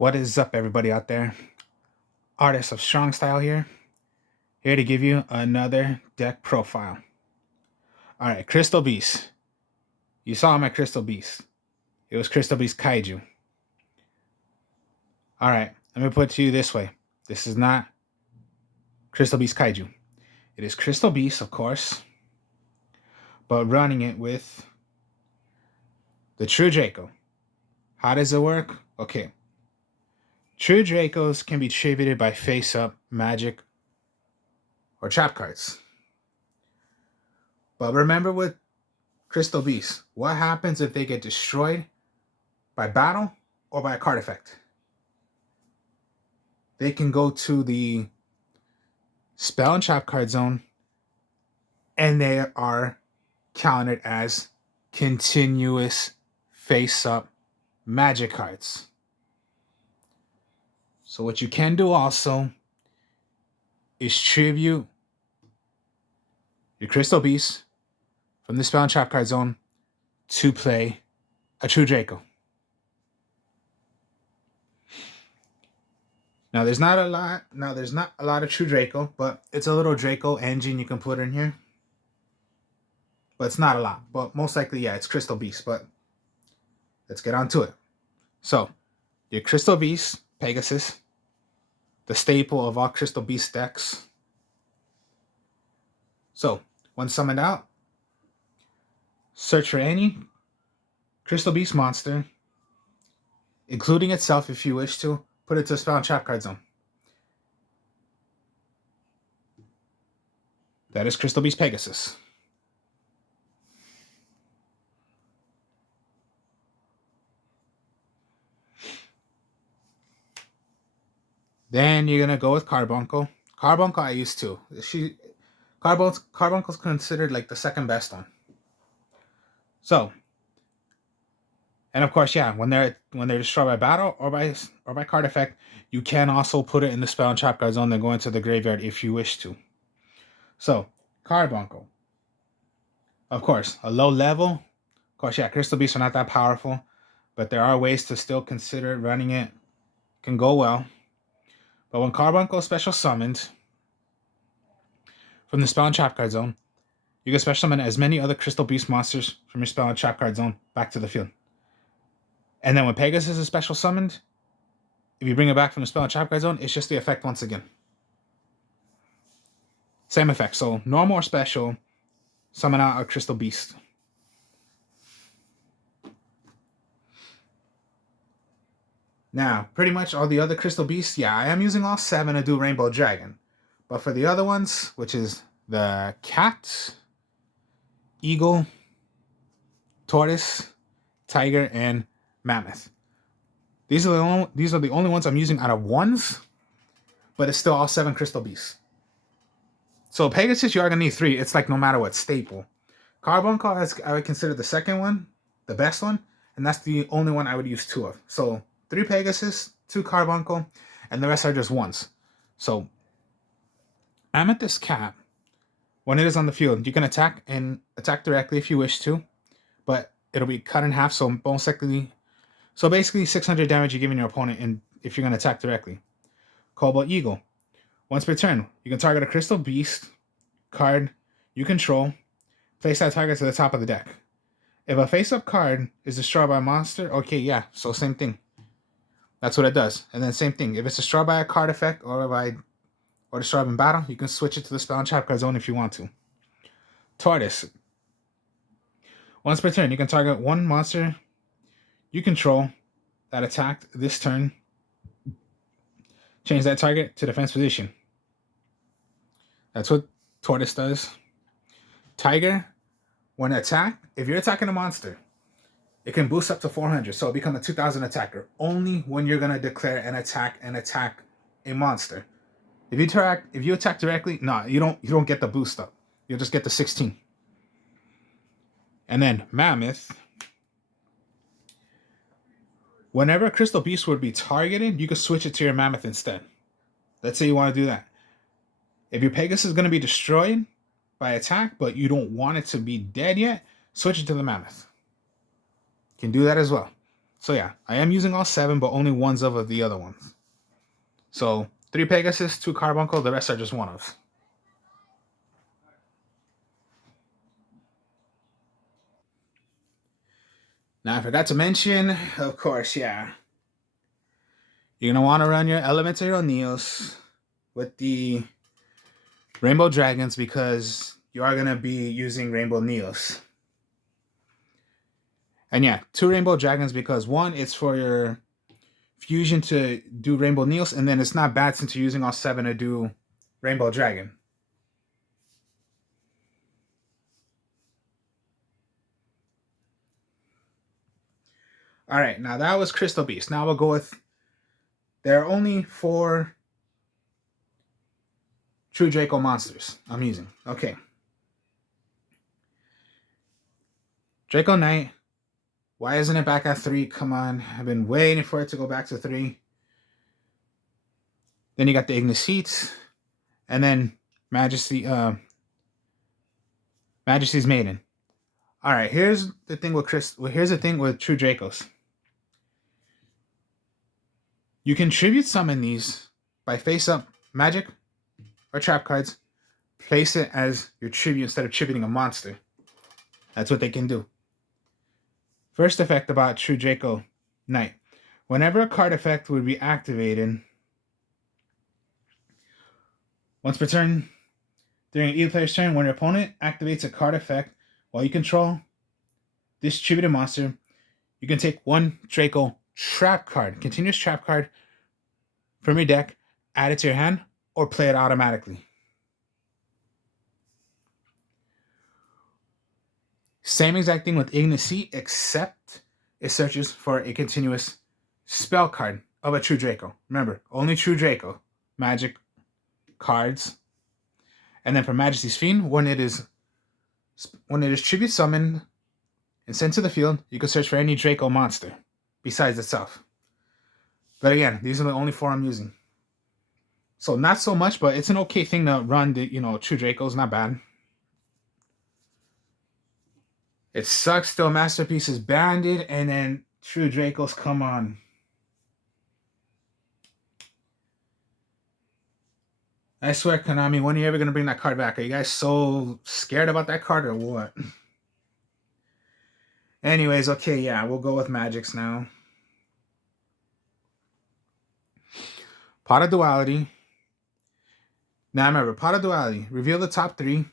What is up, everybody out there? Artist of Strong Style here to give you another deck profile. All right, Crystal Beast. You saw my Crystal Beast. It was Crystal Beast Kaiju. All right, let me put it to you this way. This is not Crystal Beast Kaiju. It is Crystal Beast, of course, but running it with the True Draco. How does it work? Okay. True Dracos can be tributed by face-up, magic, or trap cards. But remember with Crystal Beast, what happens if they get destroyed by battle or by a card effect? They can go to the spell and trap card zone, and they are counted as continuous face-up magic cards. So what you can do also is tribute your Crystal Beast from the spell and trap card zone to play a True Draco. Now there's not a lot of True Draco, but it's a little Draco engine you can put in here. But it's not a lot. But most likely, yeah, it's Crystal Beast. But let's get on to it. So, your Crystal Beast, Pegasus, the staple of all Crystal Beast decks. So, once summoned out, search for any Crystal Beast monster, including itself if you wish to, put it to a spell and trap card zone. That is Crystal Beast Pegasus. Then you're gonna go with Carbuncle. Carbuncle I used to. Carbuncle's considered like the second best one. So, and of course, yeah, when they're destroyed by battle or by card effect, you can also put it in the spell and trap card zone, then go into the graveyard if you wish to. So, Carbuncle. Of course, a low level. Of course, yeah, Crystal Beasts are not that powerful, but there are ways to still consider running it. Can go well. But when Carbuncle is special summoned from the spell and trap card zone, you can special summon as many other Crystal Beast monsters from your spell and trap card zone back to the field. And then when Pegasus is special summoned, if you bring it back from the spell and trap card zone, it's just the effect once again. Same effect. So normal or special, summon out a Crystal Beast. Now, pretty much all the other Crystal Beasts, yeah, I am using all 7 to do Rainbow Dragon. But for the other ones, which is the cat, eagle, tortoise, tiger, and mammoth. These are the only ones I'm using out of ones, but it's still all 7 Crystal Beasts. So Pegasus, you are gonna need 3. It's like no matter what, staple. Carbuncle, I would consider the second one, the best one, and that's the only one I would use 2 of. So 3 Pegasus, 2 Carbuncle, and the rest are just ones. So Amethyst Cat, when it is on the field, you can attack directly if you wish to, but it'll be cut in half, so most likely, so basically 600 damage you're giving your opponent and if you're going to attack directly. Cobalt Eagle. Once per turn, you can target a Crystal Beast card you control, place that target to the top of the deck. If a face-up card is destroyed by a monster, okay, yeah, so same thing. That's what it does. And then same thing. If it's destroyed by a card effect or destroyed in battle, you can switch it to the spell and trap card zone if you want to. Tortoise. Once per turn, you can target one monster you control that attacked this turn. Change that target to defense position. That's what Tortoise does. Tiger, when attacked, if you're attacking a monster, it can boost up to 400, so it'll become a 2000 attacker. Only when you're gonna declare an attack a monster. If you attack directly, no, you don't get the boost up. You'll just get the 16. And then Mammoth. Whenever a Crystal Beast would be targeted, you can switch it to your Mammoth instead. Let's say you want to do that. If your Pegasus is going to be destroyed by attack, but you don't want it to be dead yet, switch it to the Mammoth. You can do that as well. So yeah, I am using all 7, but only ones of the other ones. So 3 Pegasus, 2 Carbuncle, the rest are just one-offs. Now I forgot to mention, of course, yeah. You're going to want to run your Elemental Neos with the Rainbow Dragons because you are going to be using Rainbow Neos. And yeah, 2 Rainbow Dragons because 1, it's for your fusion to do Rainbow Neos, and then it's not bad since you're using all 7 to do Rainbow Dragon. All right, now that was Crystal Beast. Now we'll go with, there are only 4 True Draco monsters I'm using. Okay. Draco Knight. Why isn't it back at 3? Come on. I've been waiting for it to go back to 3. Then you got the Ignis Heat. And then Majesty's Maiden. All right, here's the thing with here's the thing with True Dracos. You can tribute summon these by face-up magic or trap cards. Place it as your tribute instead of tributing a monster. That's what they can do. First effect about True Draco Knight. Whenever a card effect would be activated, once per turn, during either player's turn, when your opponent activates a card effect while you control this tributed monster, you can take 1 Draco trap card, continuous trap card from your deck, add it to your hand, or play it automatically. Same exact thing with Ignis Heat, except it searches for a continuous spell card of a True Draco. Remember, only True Draco magic cards. And then for Majesty's Fiend, when it is tribute summoned and sent to the field, you can search for any Draco monster besides itself. But again, these are the only 4 I'm using. So not so much, but it's an okay thing to run the, True Dracos, not bad. It sucks still Masterpiece is banded, and then True Dracos come on. I swear, Konami, when are you ever going to bring that card back? Are you guys so scared about that card or what? Anyways, okay, yeah, we'll go with Magics now. Pot of Duality. Now remember, Pot of Duality. Reveal the top 3.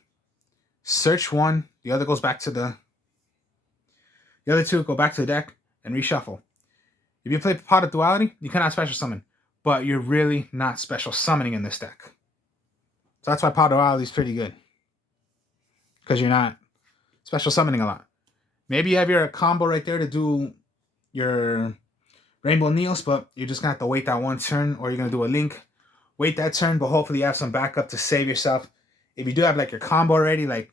Search 1. The other goes back to the other 2 go back to the deck and reshuffle. If you play Pot of Duality, you cannot special summon, but you're really not special summoning in this deck. So that's why Pot of Duality is pretty good, because you're not special summoning a lot. Maybe you have your combo right there to do your Rainbow Neos, but you're just going to have to wait that 1 turn, or you're going to do a Link. Wait that turn, but hopefully you have some backup to save yourself. If you do have like your combo already, like,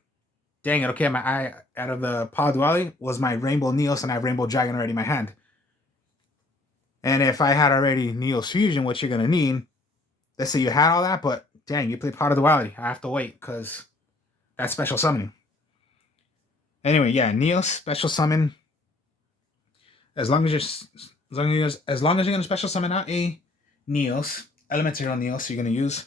dang it, okay, my eye out of the Pot of Duality was my Rainbow Neos, and I have Rainbow Dragon already in my hand. And if I had already Neos Fusion, which you're going to need, let's say you had all that, but dang, you play Pot of Duality. I have to wait because that's special summoning. Anyway, yeah, Neos special summon. As long as you're going to special summon out a Neos, Elemental Neos you're going to use.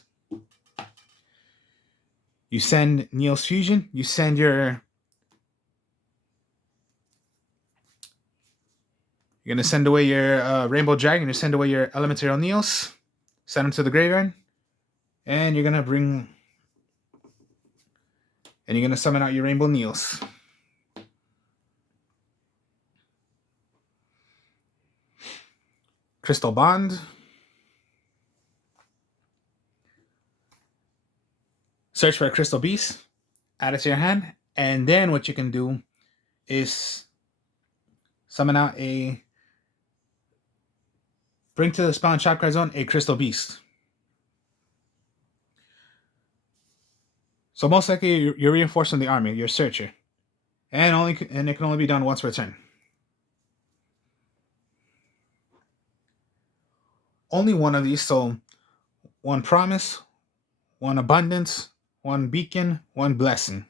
You send Neos Fusion. You send your... You're going to send away your Rainbow Dragon. You send away your Elemental Neos. Send them to the graveyard. And you're going to bring... And you're going to summon out your Rainbow Neos. Crystal Bond. Search for a Crystal Beast. Add it to your hand. And then what you can do is summon out a... Bring to the spell and trap card zone a Crystal Beast. So most likely you're reinforcing the army, your searcher. And it can only be done once per turn. Only one of these, so 1 Promise, 1 Abundance, 1 Beacon, 1 Blessing.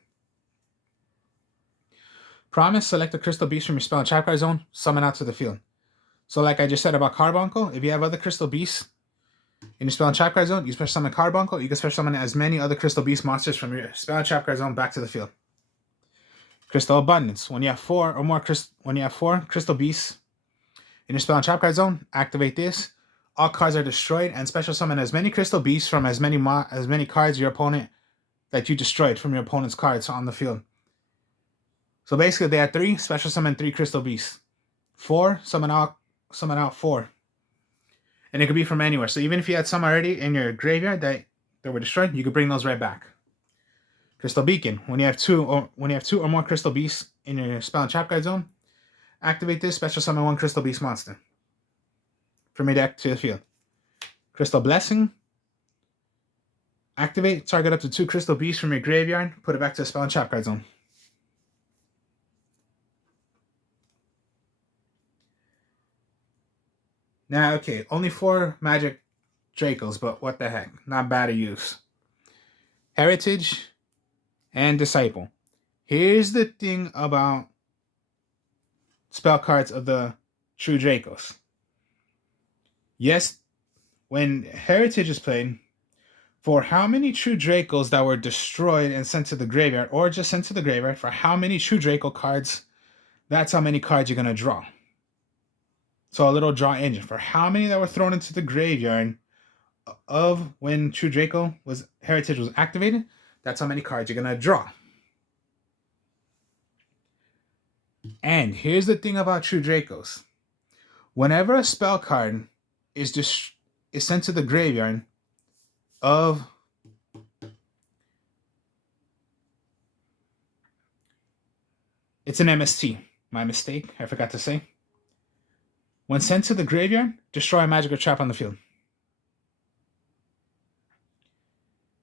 Promise, select a Crystal Beast from your spell and trap card zone, summon out to the field. So like I just said about Carbuncle, if you have other Crystal Beasts in your Spell and Trap Card zone, you special summon Carbuncle, you can special summon as many other Crystal Beast monsters from your Spell and Trap Card zone back to the field. Crystal Abundance. When you have four Crystal Beasts in your Spell and Trap Card zone, activate this. All cards are destroyed and special summon as many Crystal Beasts from as many cards your opponent that you destroyed from your opponent's cards on the field. So basically, they had 3, special summon 3 Crystal Beasts. 4, summon out 4. And it could be from anywhere. So even if you had some already in your graveyard that were destroyed, you could bring those right back. Crystal Beacon. When you have two or more Crystal Beasts in your Spell and Trap Guide zone, activate this, special summon 1 Crystal Beast monster from your deck to the field. Crystal Blessing. Activate, target up to 2 Crystal Beasts from your graveyard, put it back to the Spell and Trap Guide zone. Now, okay, only 4 magic Dracos, but what the heck, not bad to use. Heritage and Disciple. Here's the thing about spell cards of the true Dracos. Yes, when Heritage is played, for how many true Dracos that were destroyed and sent to the graveyard, or just sent to the graveyard, for how many true Draco cards, that's how many cards you're going to draw. So a little draw engine for how many that were thrown into the graveyard of when True Draco Heritage was activated. That's how many cards you're gonna draw. And here's the thing about True Dracos: whenever a spell card is sent to the graveyard of it's an MST. My mistake. I forgot to say. When sent to the graveyard, destroy a magic or trap on the field.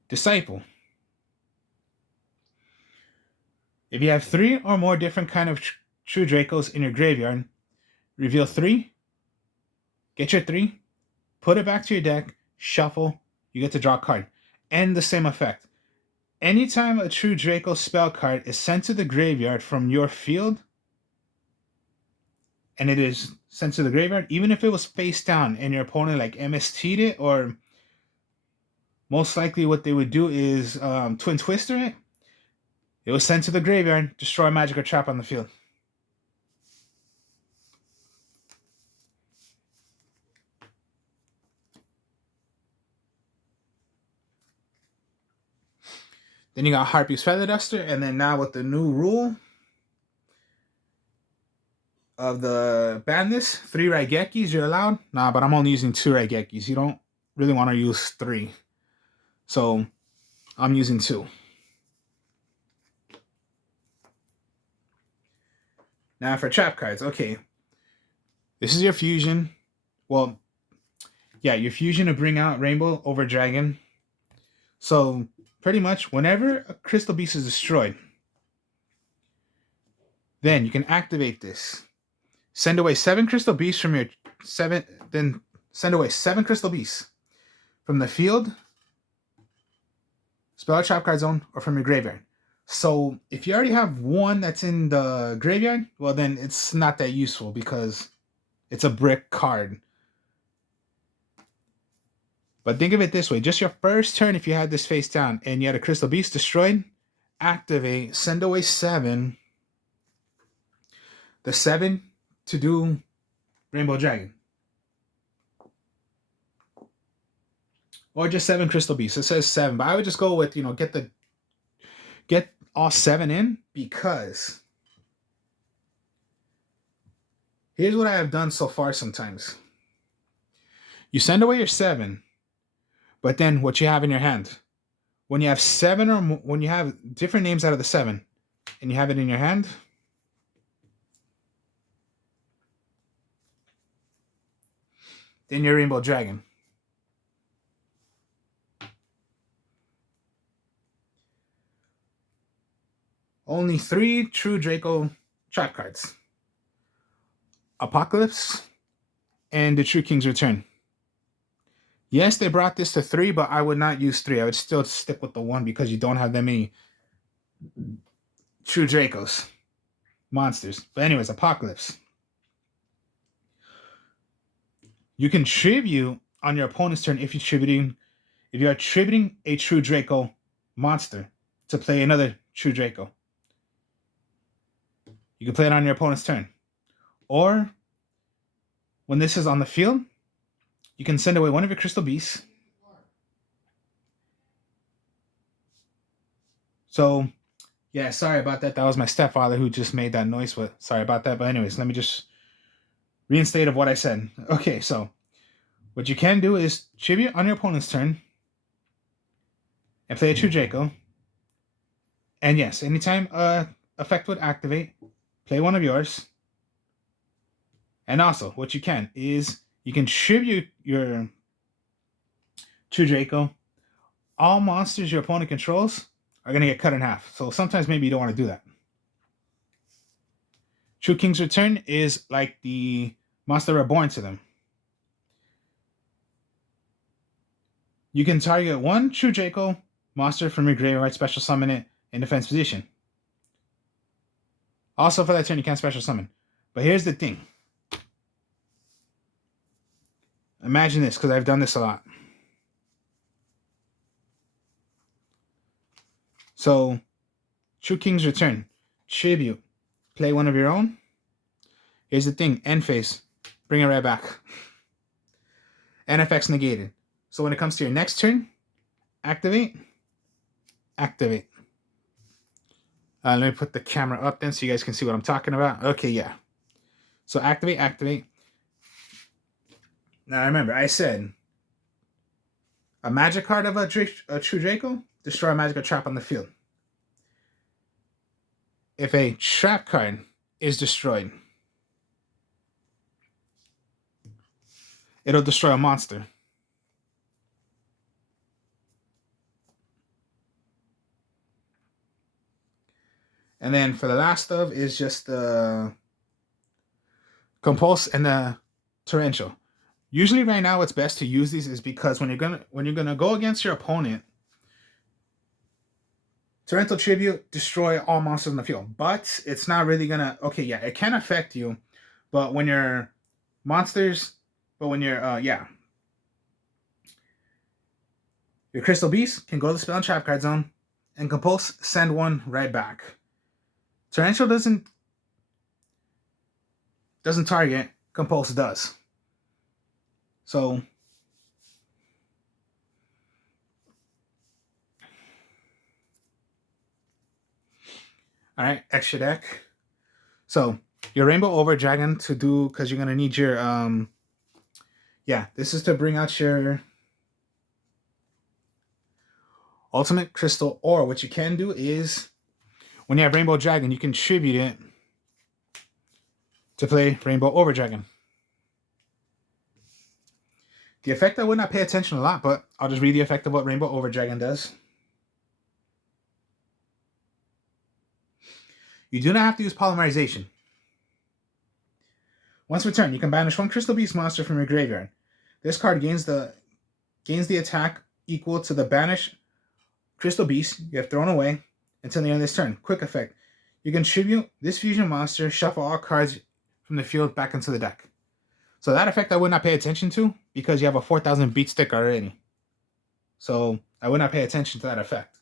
Disciple. If you have 3 or more different kind of true Dracos in your graveyard, reveal 3, get your 3, put it back to your deck, shuffle, you get to draw a card. And the same effect. Anytime a true Draco spell card is sent to the graveyard from your field, and it is sent to the graveyard, even if it was face down and your opponent like MST'd it, or most likely what they would do is Twin Twister it, it was sent to the graveyard, destroy magic or trap on the field. Then you got Harpy's Feather Duster, and then now with the new rule of the bandits, 3 Raigekis you're allowed. Nah, but I'm only using 2 Raigekis. You don't really want to use 3. So I'm using 2. Now for trap cards, okay. This is your fusion. Well, yeah, your fusion to bring out Rainbow over Dragon. So pretty much whenever a Crystal Beast is destroyed, then you can activate this. Send away 7 Crystal Beasts from your 7. Then send away 7 Crystal Beasts from the field, Spell Trap Card Zone, or from your graveyard. So if you already have 1 that's in the graveyard, well then it's not that useful because it's a brick card. But think of it this way: just your first turn, if you had this face down and you had a Crystal Beast destroyed, activate, send away 7. The 7 to do Rainbow Dragon. Or just 7 Crystal Beasts. It says 7, but I would just go with, get all 7 in, because here's what I have done so far sometimes. You send away your 7, but then what you have in your hand, when you have 7 or more, when you have different names out of the 7 and you have it in your hand, then you're Rainbow Dragon. Only 3 true Draco trap cards: Apocalypse and the True King's Return. Yes, they brought this to 3, but I would not use 3. I would still stick with the 1 because you don't have that many true Dracos monsters. But anyways, Apocalypse. You can tribute on your opponent's turn if you are tributing a true Draco monster to play another true Draco. You can play it on your opponent's turn. Or when this is on the field, you can send away one of your crystal beasts. So, yeah, sorry about that. That was my stepfather who just made that noise, but sorry about that. But anyways, let me just reinstate of what I said. Okay, so what you can do is tribute on your opponent's turn and play a true Draco. And yes, anytime effect would activate, play one of yours. And also, what you can is you can tribute your true Draco. All monsters your opponent controls are going to get cut in half. So sometimes maybe you don't want to do that. True King's Return is like the monster reborn to them. You can target one true Draco monster from your graveyard, special summon it in defense position. Also for that turn, you can't special summon. But here's the thing. Imagine this, because I've done this a lot. So, True King's Return. Tribute. Play one of your own. Here's the thing. End phase. Bring it right back. NFX negated. So when it comes to your next turn, activate. Activate. Let me put the camera up then so you guys can see what I'm talking about. Okay, yeah. So activate, activate. Now remember, I said a magic card of a true Draco, destroy a magical trap on the field. If a trap card is destroyed, it'll destroy a monster. And then for the last of is just the Compulse and the Torrential. Usually right now what's best to use these is because when you're gonna go against your opponent, Torrential Tribute, destroy all monsters in the field. But it's not really gonna, okay, yeah, it can affect you, but when your monsters, your Crystal Beast can go to the spell and trap card zone, and Compulse, send one right back. Torrential doesn't target, Compulse does. So all right, extra deck. So your Rainbow Over Dragon to do, because you're gonna need your this is to bring out your Ultimate Crystal. Or what you can do is when you have Rainbow Dragon, you can tribute it to play Rainbow Over Dragon. The effect I would not pay attention a lot, but I'll just read the effect of what Rainbow Over Dragon does. You do not have to use Polymerization. Once returned, you can banish one Crystal Beast monster from your graveyard. This card gains the attack equal to the banished Crystal Beast you have thrown away until the end of this turn. Quick effect. You can tribute this fusion monster, shuffle all cards from the field back into the deck. So that effect I would not pay attention to because you have a 4,000 beat stick already. So I would not pay attention to that effect.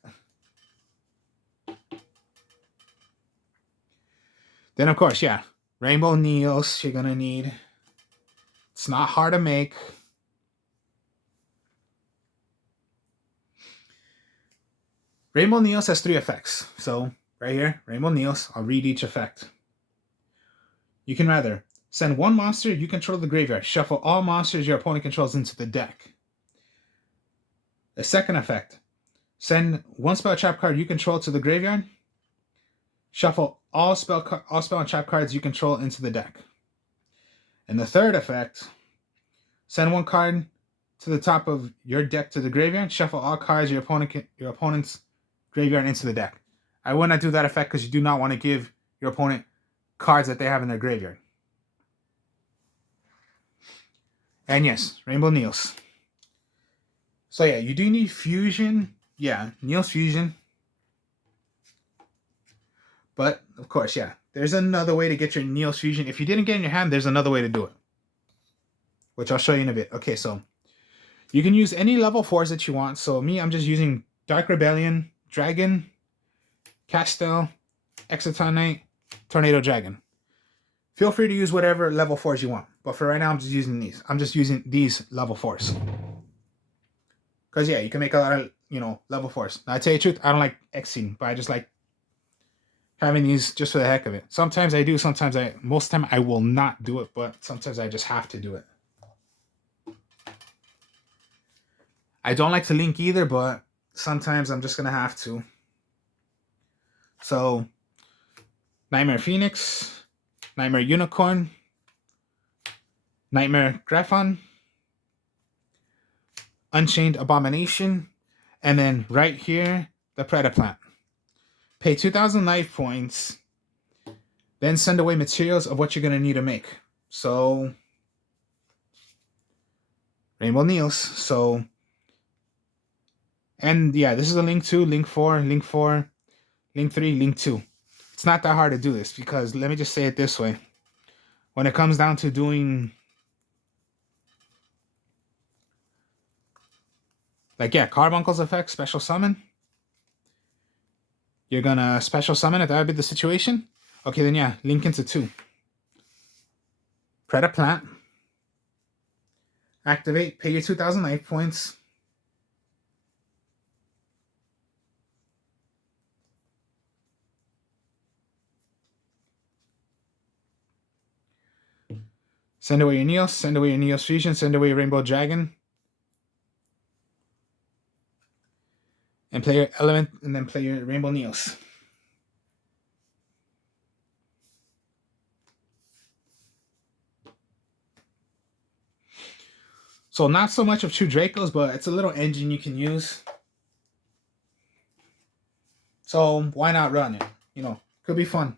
Then of course, yeah, Rainbow Neos you're going to need. It's not hard to make. Rainbow Neos has 3 effects. So right here, Rainbow Neos, I'll read each effect. You can rather send one monster you control the graveyard. Shuffle all monsters your opponent controls into the deck. The second effect. Send one spell trap card you control to the graveyard. Shuffle all spell and trap cards you control into the deck. And the third effect. Send one card to the top of your deck to the graveyard. Shuffle all cards your opponent's graveyard into the deck. I would not do that effect because you do not want to give your opponent cards that they have in their graveyard. And yes, Rainbow Neos. So yeah, you do need Fusion. Yeah, Neos Fusion. But, of course, yeah, there's another way to get your Neos Fusion. If you didn't get in your hand, there's another way to do it. which I'll show you in a bit. Okay, so you can use any level 4s that you want. So me, I'm just using Dark Rebellion, Dragon, Castel, Exciton Knight, Tornado Dragon. Feel free to use whatever level 4s you want. But for right now, I'm just using these. I'm just using these level 4s. Because, yeah, you can make a lot of, level 4s. Now, I tell you the truth, I don't like Xing, but I just like having these just for the heck of it. Sometimes I do, sometimes most of the time I will not do it, but sometimes I just have to do it. I don't like to link either, but sometimes I'm just going to have to. So, Nightmare Phoenix, Nightmare Unicorn, Nightmare Griffon, Unchained Abomination, and then right here, the Predaplant. Pay 2,000 life points, then send away materials of what you're going to need to make. So, Rainbow Neos. So, and yeah, this is a link 2, link 4, link 4, link 3, link 2. It's not that hard to do this because let me just say it this way. When it comes down to doing, like, yeah, Carbuncle's effect, special summon. You're going to special summon if that would be the situation. Okay, then yeah, link into 2. Predaplant. Activate, pay your 2,000 life points. Send away your Neos, send away your Neos Fusion, send away your Rainbow Dragon. And play your Element, and then play your Rainbow Neos. So not so much of True Dracos, but it's a little engine you can use. So why not run it? Could be fun.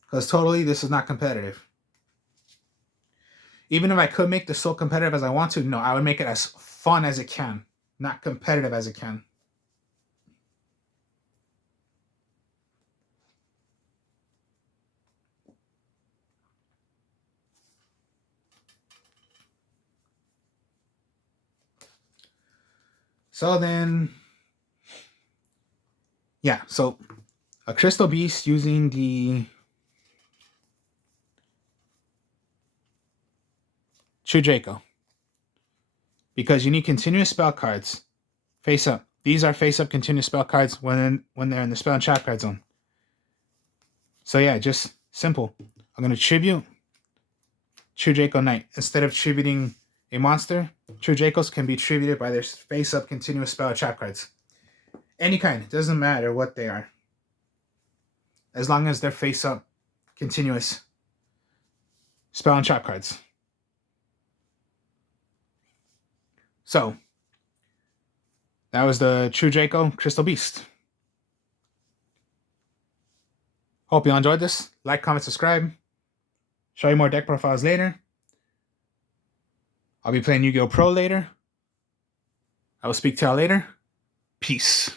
Because totally this is not competitive. Even if I could make this so competitive as I want to, no, I would make it as fun as it can. Not competitive as it can. So then, yeah, so a Crystal Beast using the True Draco. Because you need continuous spell cards. Face up. These are face up continuous spell cards when they're in the spell and trap card zone. So yeah, just simple. I'm going to tribute True Draco Knight. Instead of tributing a monster, True Dracos can be tributed by their face up continuous spell or trap cards. Any kind. It doesn't matter what they are. As long as they're face up continuous spell and trap cards. So, that was the True Draco Crystal Beast. Hope you enjoyed this. Like, comment, subscribe. Show you more deck profiles later. I'll be playing Yu-Gi-Oh! Pro later. I will speak to y'all later. Peace.